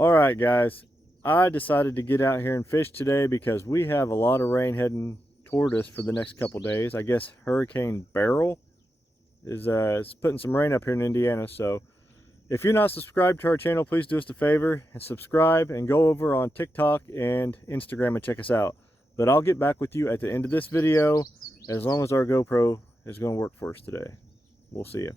Alright guys, I decided to get out here and fish today because we have a lot of rain heading toward us for the next couple days. I guess Hurricane Beryl is putting some rain up here in Indiana. So if you're not subscribed to our channel, please do us a favor and subscribe and go over on TikTok and Instagram and check us out. But I'll get back with you at the end of this video as long as our GoPro is going to work for us today. We'll see you.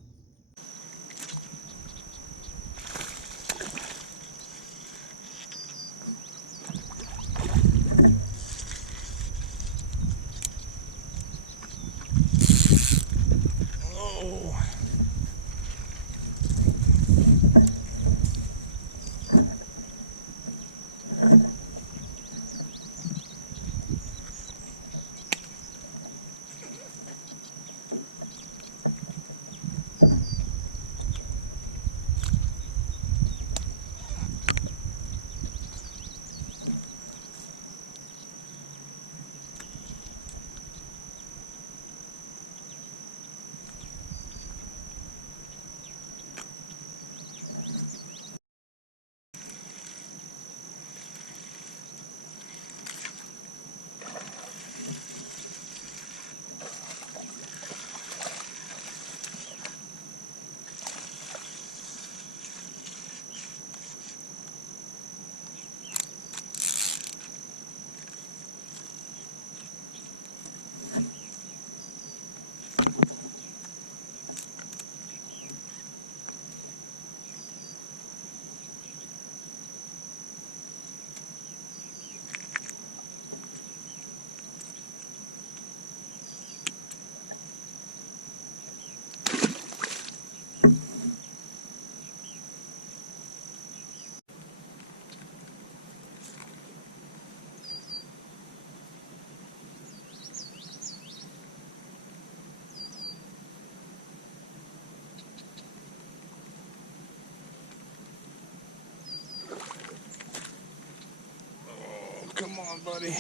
Come on, buddy.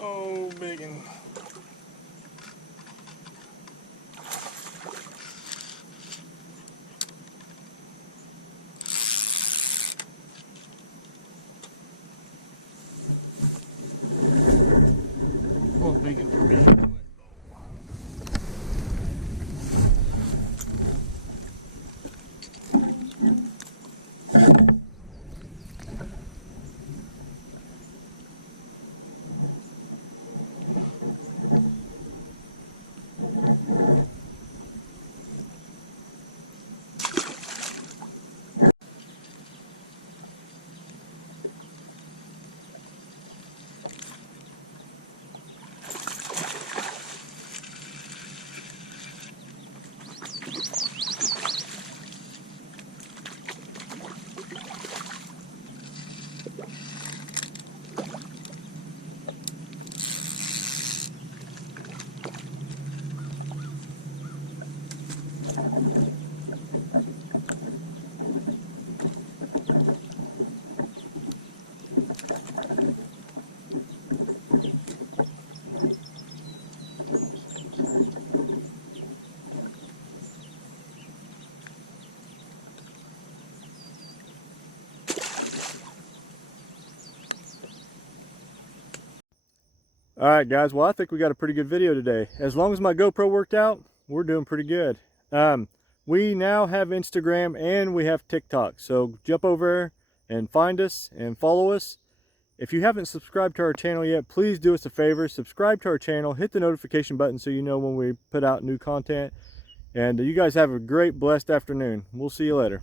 Oh, biggin'. Oh, biggin' for me. Alright guys, well I think we got a pretty good video today. As long as my GoPro worked out, we're doing pretty good. We now have Instagram and we have TikTok, so jump over and find us and follow us. If you haven't subscribed to our channel yet, please do us a favor, subscribe to our channel, hit the notification button so you know when we put out new content, And you guys have a great, blessed afternoon. We'll see you later.